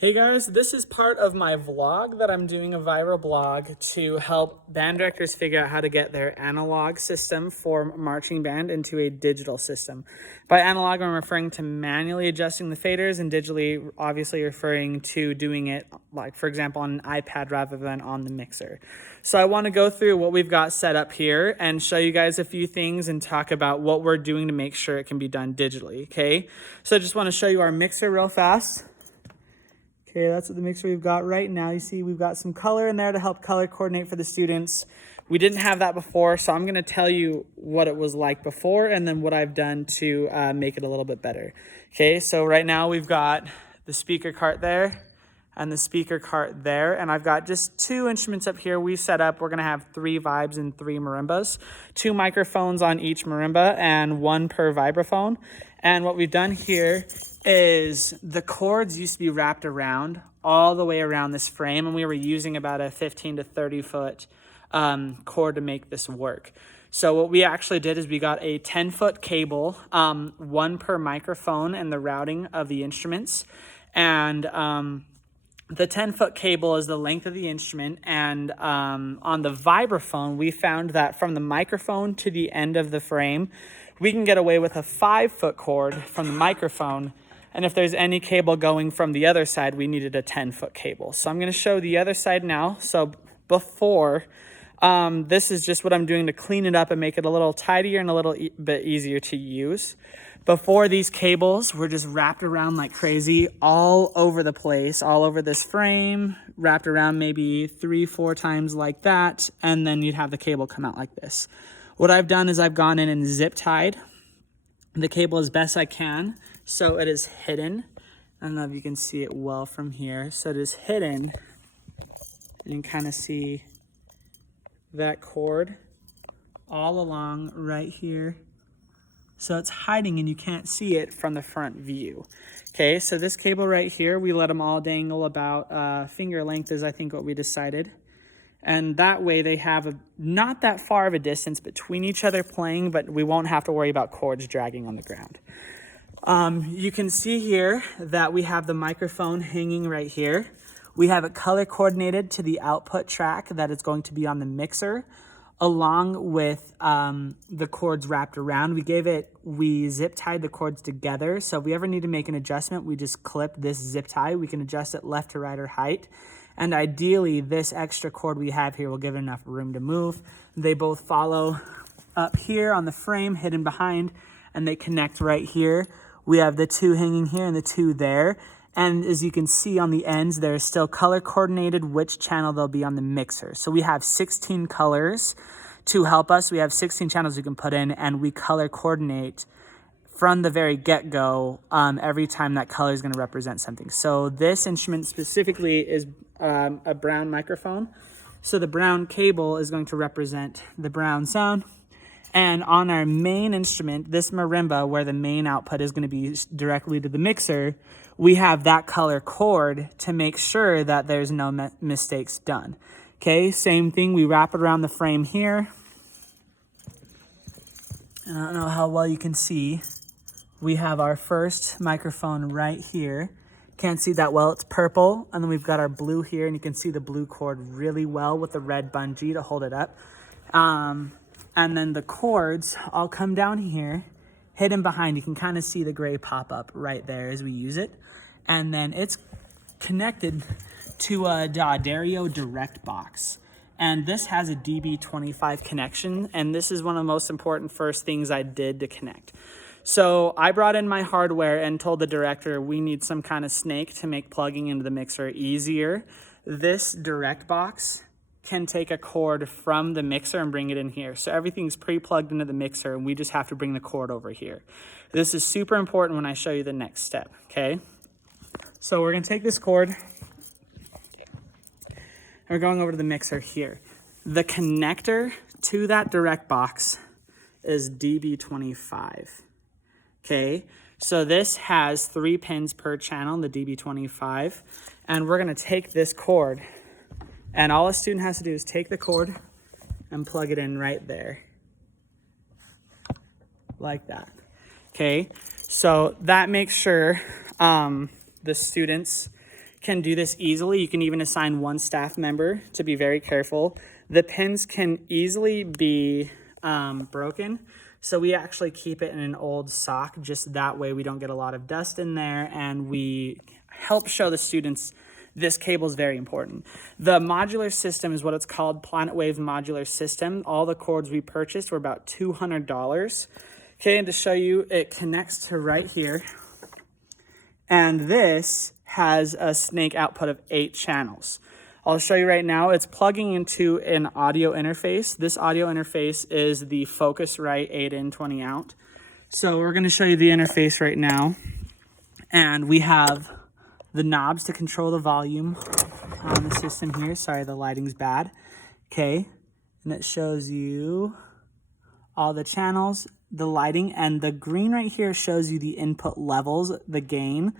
Hey guys, this is part of my vlog that I'm doing, a viral blog to help band directors figure out how to get their analog system for marching band into a digital system. By analog, I'm referring to manually adjusting the faders, and digitally, obviously referring to doing it, like for example, on an iPad rather than on the mixer. So I want to go through what we've got set up here and show you guys a few things and talk about what we're doing to make sure it can be done digitally, okay? So I just want to show you our mixer real fast. Okay, that's what the mixer we've got right now. You see we've got some color in there to help color coordinate for the students. We didn't have that before, so I'm gonna tell you what it was like before and then what I've done to make it a little bit better. Okay, so right now we've got the speaker cart there and the speaker cart there, and I've got just two instruments up here we set up. We're gonna have 3 vibes and 3 marimbas, 2 microphones on each marimba and 1 per vibraphone. And what we've done here is the cords used to be wrapped around all the way around this frame, and we were using about a 15 to 30 foot cord to make this work. So what we actually did is we got a 10-foot cable, 1 per microphone and the routing of the instruments. And the 10-foot cable is the length of the instrument, and on the vibraphone, we found that from the microphone to the end of the frame, we can get away with a 5-foot cord from the microphone, and if there's any cable going from the other side, we needed a 10-foot cable. So I'm going to show the other side now. So before, this is just what I'm doing to clean it up and make it a little tidier and a little bit easier to use. Before, these cables were just wrapped around like crazy all over the place, all over this frame, wrapped around maybe 3-4 times like that, and then you'd have the cable come out like this. What I've done is I've gone in and zip tied the cable as best I can, so it is hidden. I don't know if you can see it well from here. So it is hidden. You can kind of see that cord all along right here. So it's hiding and you can't see it from the front view. Okay, so this cable right here, we let them all dangle about finger length is I think what we decided. And that way they have not that far of a distance between each other playing, but we won't have to worry about cords dragging on the ground. You can see here that we have the microphone hanging right here. We have it color coordinated to the output track that is going to be on the mixer, along with the cords wrapped around. We zip tied the cords together. So if we ever need to make an adjustment, we just clip this zip tie. We can adjust it left to right or height. And ideally, this extra cord we have here will give it enough room to move. They both follow up here on the frame, hidden behind, and they connect right here. We have the 2 hanging here and the 2 there. And as you can see on the ends, they're still color coordinated which channel they'll be on the mixer. So we have 16 colors to help us. We have 16 channels we can put in, and we color coordinate from the very get-go every time that color is going to represent something. So this instrument specifically is a brown microphone. So the brown cable is going to represent the brown sound. And on our main instrument, this marimba, where the main output is going to be directly to the mixer, we have that color cord to make sure that there's no mistakes done. Okay, same thing, we wrap it around the frame here. And I don't know how well you can see. We have our first microphone right here. Can't see that well, it's purple. And then we've got our blue here, and you can see the blue cord really well with the red bungee to hold it up. And then the cords all come down here, hidden behind. You can kind of see the gray pop up right there as we use it. And then it's connected to a D'Addario Direct box. And this has a DB25 connection, and this is one of the most important first things I did to connect. So I brought in my hardware and told the director we need some kind of snake to make plugging into the mixer easier. This Direct box can take a cord from the mixer and bring it in here. So everything's pre-plugged into the mixer, and we just have to bring the cord over here. This is super important when I show you the next step, okay? So we're gonna take this cord, and we're going over to the mixer here. The connector to that Direct box is DB25, okay? So this has 3 pins per channel, the DB25, and we're gonna take this cord, and all a student has to do is take the cord and plug it in right there. Like that. Okay, so that makes sure the students can do this easily. You can even assign one staff member to be very careful. The pins can easily be broken. So we actually keep it in an old sock, just that way we don't get a lot of dust in there, and we help show the students this cable is very important. The modular system is what it's called, PlanetWave Modular System. All the cords we purchased were about $200. Okay, and to show you, it connects to right here. And this has a snake output of 8 channels. I'll show you right now, it's plugging into an audio interface. This audio interface is the Focusrite 8 in, 20 out. So we're gonna show you the interface right now. And we have the knobs to control the volume on the system here. Sorry, the lighting's bad. Okay, and it shows you all the channels, the lighting, and the green right here shows you the input levels, the gain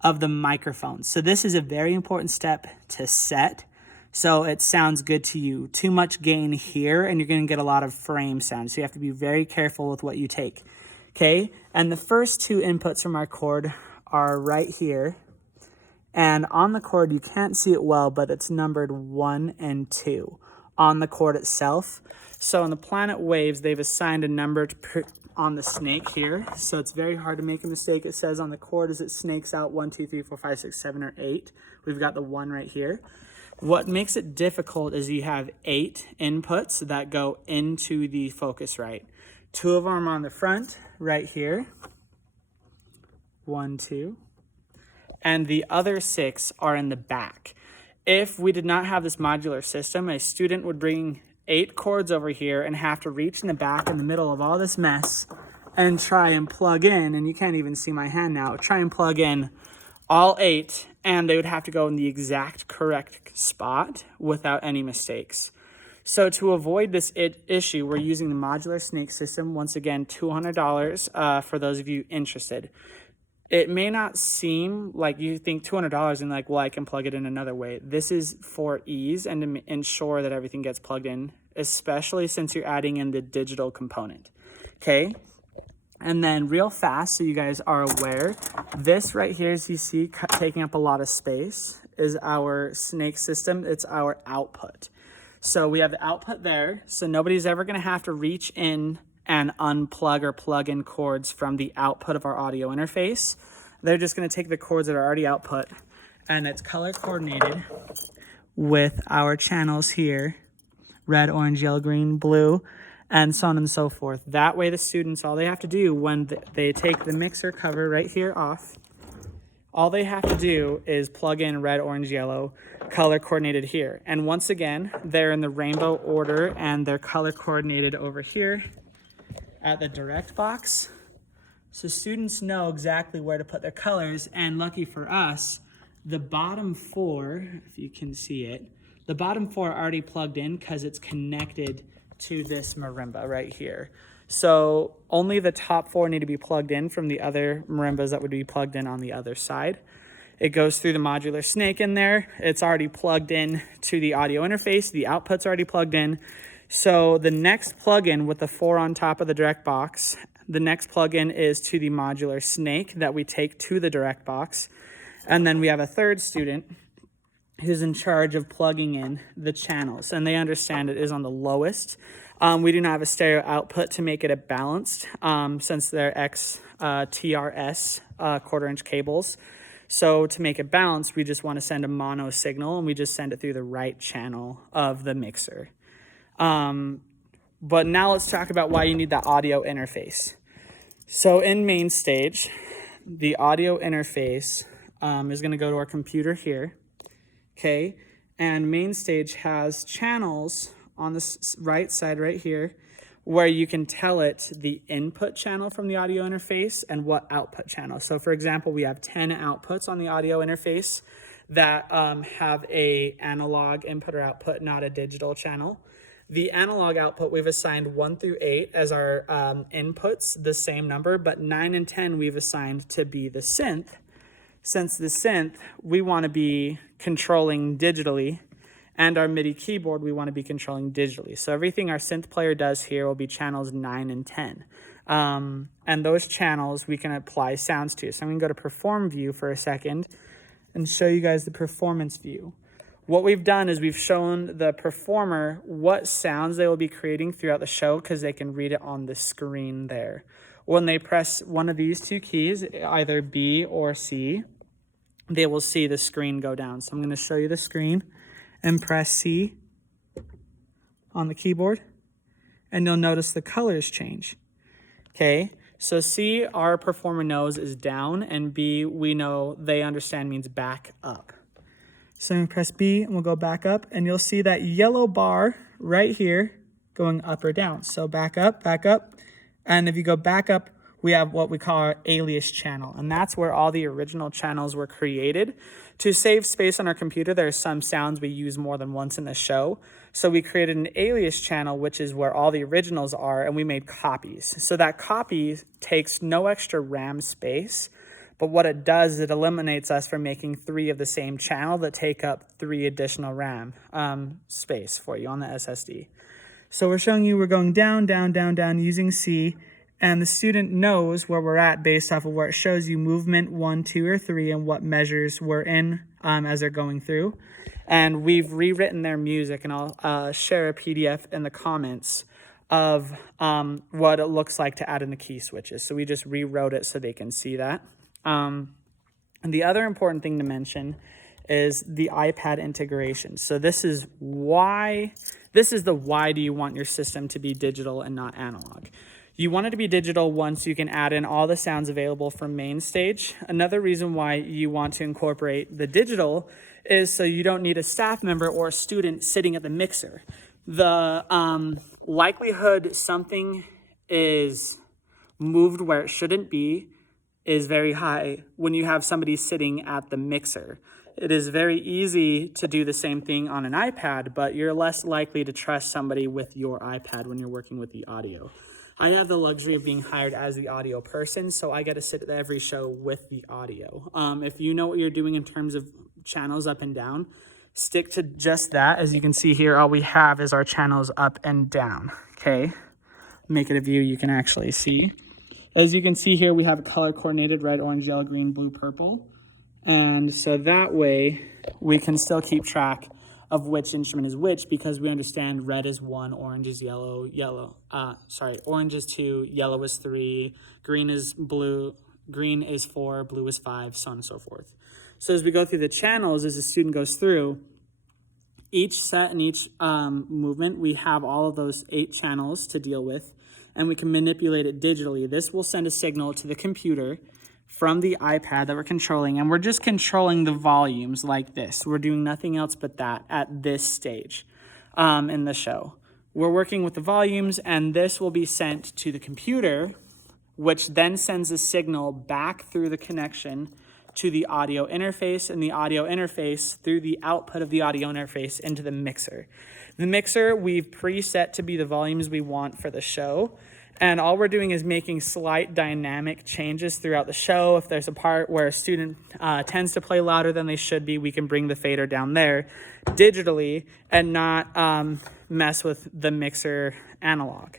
of the microphone. So this is a very important step to set so it sounds good to you. Too much gain here and you're gonna get a lot of frame sound. So you have to be very careful with what you take. Okay, and the first 2 inputs from our cord are right here. And on the cord, you can't see it well, but it's numbered 1 and 2 on the cord itself. So in the PlanetWaves, they've assigned a number on the snake here. So it's very hard to make a mistake. It says on the cord as it snakes out 1, 2, 3, 4, 5, 6, 7, or 8. We've got the 1 right here. What makes it difficult is you have 8 inputs that go into the Focusrite. 2 of them on the front right here. 1, 2. And the other 6 are in the back. If we did not have this modular system, a student would bring 8 cords over here and have to reach in the back in the middle of all this mess and try and plug in, and you can't even see my hand now, try and plug in all 8, and they would have to go in the exact correct spot without any mistakes. So to avoid this issue, we're using the modular snake system. Once again, $200 for those of you interested. It may not seem like you think $200 and like, well, I can plug it in another way. This is for ease and to ensure that everything gets plugged in, especially since you're adding in the digital component. Okay. And then real fast, so you guys are aware, this right here, as you see, taking up a lot of space, is our snake system. It's our output. So we have the output there. So nobody's ever going to have to reach in and unplug or plug in cords from the output of our audio interface. They're just gonna take the cords that are already output, and it's color coordinated with our channels here, red, orange, yellow, green, blue, and so on and so forth. That way the students, all they have to do when they take the mixer cover right here off, all they have to do is plug in red, orange, yellow, color coordinated here. And once again, they're in the rainbow order and they're color coordinated over here at the direct box. So students know exactly where to put their colors, and lucky for us, the bottom 4, if you can see it, the bottom 4 are already plugged in because it's connected to this marimba right here. So only the top 4 need to be plugged in from the other marimbas that would be plugged in on the other side. It goes through the modular snake in there. It's already plugged in to the audio interface. The output's already plugged in. So the next plugin with the 4 on top of the direct box, the next plugin is to the modular snake that we take to the direct box. And then we have a third student who's in charge of plugging in the channels, and they understand it is on the lowest. We do not have a stereo output to make it a balanced since they're XTRS 1/4 inch cables. So to make it balanced, we just want to send a mono signal, and we just send it through the right channel of the mixer. But now let's talk about why you need that audio interface. So in main stage, the audio interface is going to go to our computer here. Okay, and main stage has channels on the right side right here where you can tell it the input channel from the audio interface and what output channel. So for example, we have 10 outputs on the audio interface that have a analog input or output, not a digital channel. The analog output, we've assigned 1 through 8 as our inputs, the same number, but 9 and 10 we've assigned to be the synth. Since the synth, we want to be controlling digitally, and our MIDI keyboard, we want to be controlling digitally. So everything our synth player does here will be channels 9 and 10. And those channels we can apply sounds to. So I'm going to go to Perform View for a second. and show you guys the performance view. What we've done is we've shown the performer what sounds they will be creating throughout the show because they can read it on the screen there. When they press one of these two keys, either B or C, they will see the screen go down. So I'm going to show you the screen and press C on the keyboard, and you'll notice the colors change. Okay, so C, our performer knows is down, and B, we know they understand means back up. So I'm going to press B and we'll go back up, and you'll see that yellow bar right here going up or down. So back up, and if you go back up, we have what we call our alias channel, and that's where all the original channels were created. To save space on our computer, there are some sounds we use more than once in the show, so we created an alias channel, which is where all the originals are, and we made copies. So that copy takes no extra RAM space, but what it does is it eliminates us from making 3 of the same channel that take up 3 additional RAM space for you on the SSD. So we're showing you we're going down, down, down, down using C, and the student knows where we're at based off of where it shows you movement 1, 2, or 3 and what measures we're in as they're going through. And we've rewritten their music, and I'll share a PDF in the comments of what it looks like to add in the key switches. So we just rewrote it so they can see that. And the other important thing to mention is the iPad integration. So this is the why do you want your system to be digital and not analog. You want it to be digital once you can add in all the sounds available from MainStage. Another reason why you want to incorporate the digital is so you don't need a staff member or a student sitting at the mixer. The likelihood something is moved where it shouldn't be is very high when you have somebody sitting at the mixer. It is very easy to do the same thing on an iPad, but you're less likely to trust somebody with your iPad when you're working with the audio. I have the luxury of being hired as the audio person, so I get to sit at every show with the audio. If you know what you're doing in terms of channels up and down, stick to just that. As you can see here, all we have is our channels up and down, okay? Make it a view you can actually see. As you can see here, we have color coordinated red, orange, yellow, green, blue, purple. And so that way we can still keep track of which instrument is which, because we understand red is 1, orange is orange is 2, yellow is 3, green is blue, green is 4, blue is 5, so on and so forth. So as we go through the channels, as the student goes through, each set and each movement, we have all of those 8 channels to deal with, and we can manipulate it digitally. This will send a signal to the computer from the iPad that we're controlling, and we're just controlling the volumes like this. We're doing nothing else but that at this stage in the show. We're working with the volumes, and this will be sent to the computer, which then sends a signal back through the connection to the audio interface, and the audio interface through the output of the audio interface into the mixer. The mixer we've preset to be the volumes we want for the show, and all we're doing is making slight dynamic changes throughout the show. If there's a part where a student tends to play louder than they should be, we can bring the fader down there digitally and not mess with the mixer analog.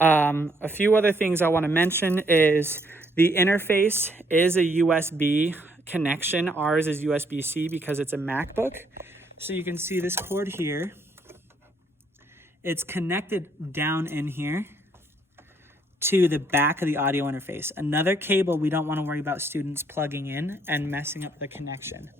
A few other things I want to mention is the interface is a USB connection. Ours is USB-C because it's a MacBook. So you can see this cord here. It's connected down in here to the back of the audio interface. Another cable we don't want to worry about students plugging in and messing up the connection.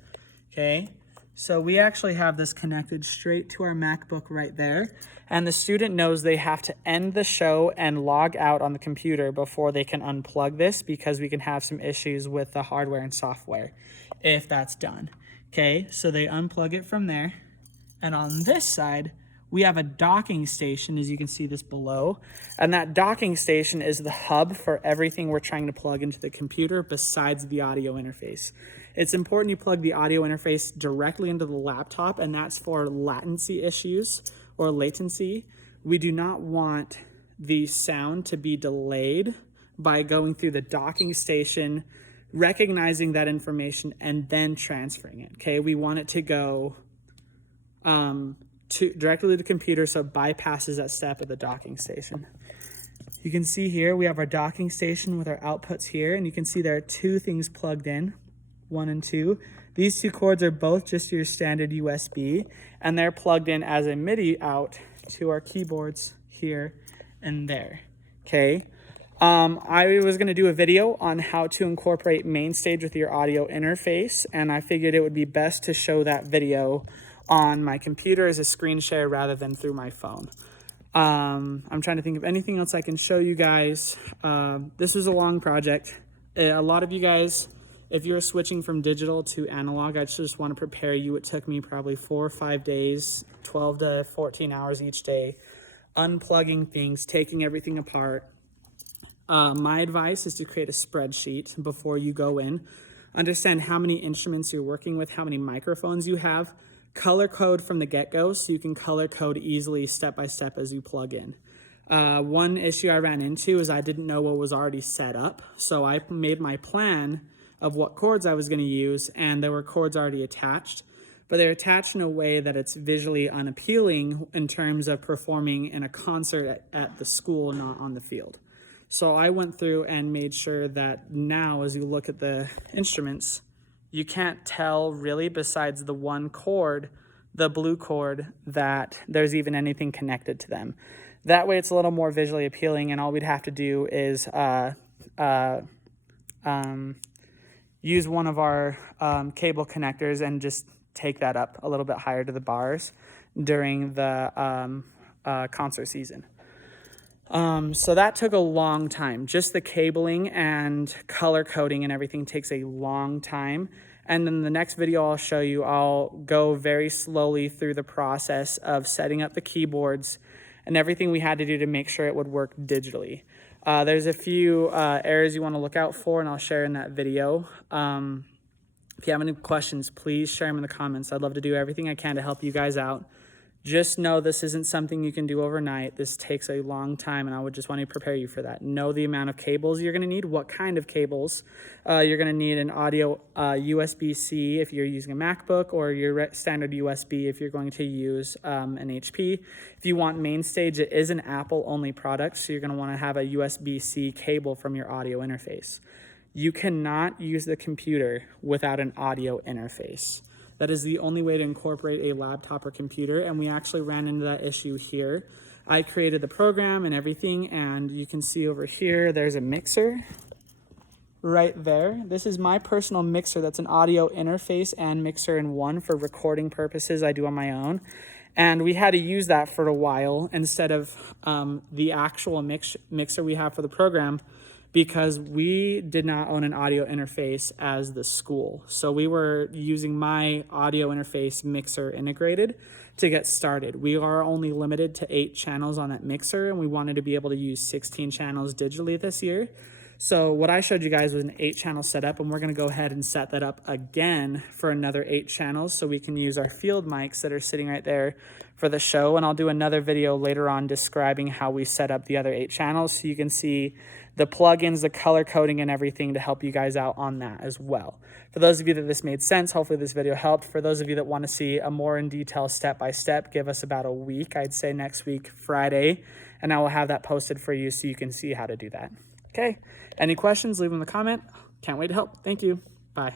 Okay, so we actually have this connected straight to our MacBook right there, and the student knows they have to end the show and log out on the computer before they can unplug this, because we can have some issues with the hardware and software if that's done. Okay, so they unplug it from there, and on this side we have a docking station, as you can see this below. And that docking station is the hub for everything we're trying to plug into the computer besides the audio interface. It's important you plug the audio interface directly into the laptop, and that's for latency issues or latency. We do not want the sound to be delayed by going through the docking station, recognizing that information, and then transferring it, okay? We want it to go directly to the computer, so it bypasses that step of the docking station. You can see here we have our docking station with our outputs here, and you can see there are 2 things plugged in, 1 and 2. These two cords are both just your standard USB, and they're plugged in as a MIDI out to our keyboards here and there, okay? I was gonna do a video on how to incorporate MainStage with your audio interface, and I figured it would be best to show that video on my computer as a screen share rather than through my phone. I'm trying to think of anything else I can show you guys. This was a long project. A lot of you guys, if you're switching from digital to analog, I just want to prepare you. It took me probably 4 or 5 days, 12 to 14 hours each day, unplugging things, taking everything apart. My advice is to create a spreadsheet before you go in. Understand how many instruments you're working with, how many microphones you have. Color code from the get-go so you can color code easily step by step as you plug in. One issue I ran into is I didn't know what was already set up. So I made my plan of what chords I was going to use, and there were chords already attached. But they're attached in a way that it's visually unappealing in terms of performing in a concert at the school, not on the field. So I went through and made sure that now as you look at the instruments, you can't tell really besides the one chord, the blue chord, that there's even anything connected to them. That way it's a little more visually appealing, and all we'd have to do is use one of our cable connectors and just take that up a little bit higher to the bars during the concert season. So that took a long time. Just the cabling and color coding and everything takes a long time. And then the next video I'll show you, I'll go very slowly through the process of setting up the keyboards and everything we had to do to make sure it would work digitally. There's a few errors you want to look out for, and I'll share in that video. If you have any questions, please share them in the comments. I'd love to do everything I can to help you guys out. Just know this isn't something you can do overnight. This takes a long time, and I would just want to prepare you for that. Know the amount of cables you're going to need, what kind of cables. You're going to need an audio USB-C if you're using a MacBook, or your standard USB if you're going to use an HP. If you want MainStage, it is an Apple-only product, so you're going to want to have a USB-C cable from your audio interface. You cannot use the computer without an audio interface. That is the only way to incorporate a laptop or computer, and we actually ran into that issue here. I created the program and everything, and you can see over here there's a mixer right there. This is my personal mixer. That's an audio interface and mixer in one for recording purposes I do on my own. And we had to use that for a while instead of the actual mixer we have for the program, because we did not own an audio interface as the school. So we were using my audio interface mixer integrated to get started. We are only limited to 8 channels on that mixer, and we wanted to be able to use 16 channels digitally this year. So what I showed you guys was an 8-channel setup, and we're gonna go ahead and set that up again for another 8 channels so we can use our field mics that are sitting right there for the show. And I'll do another video later on describing how we set up the other 8 channels so you can see the plugins, the color coding, and everything to help you guys out on that as well. For those of you that this made sense, hopefully this video helped. For those of you that want to see a more in detail step-by-step, give us about a week. I'd say next week, Friday, and I will have that posted for you so you can see how to do that. Okay, any questions, leave them in the comment. Can't wait to help. Thank you. Bye.